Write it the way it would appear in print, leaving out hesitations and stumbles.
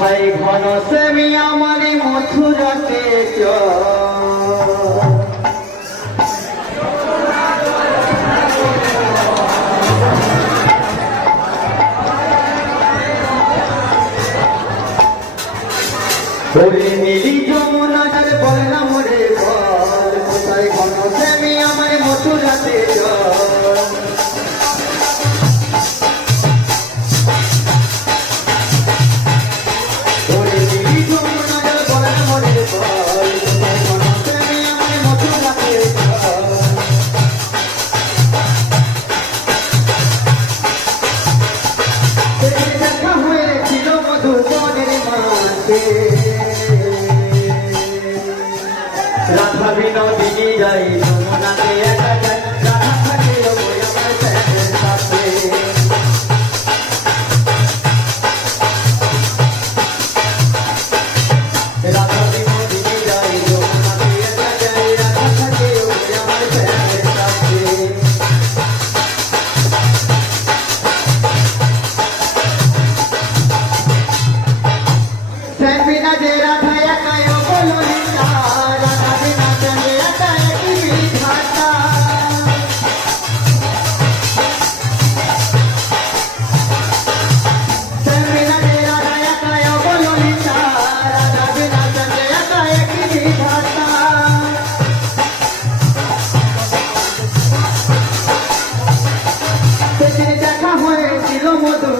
কোথায় ঘন সেমি আমার মথুরাতে ওরে নীলি যমুনা জল বললাম রে বল কোথায় ঘন সেমি আমার মথুরাতে রাধা বিনোদিনী যাই যমুনাতে একা যায় রাধা থাকে ওই আমার প্রেমের সাথে রাধা বিনোদিনী যাই যমুনাতে একা যায় রাধা থাকে ওই আমার প্রেমের সাথে প্রেম বিনা যে রাধা একাই বলো দেখা হয়েছিল মধুর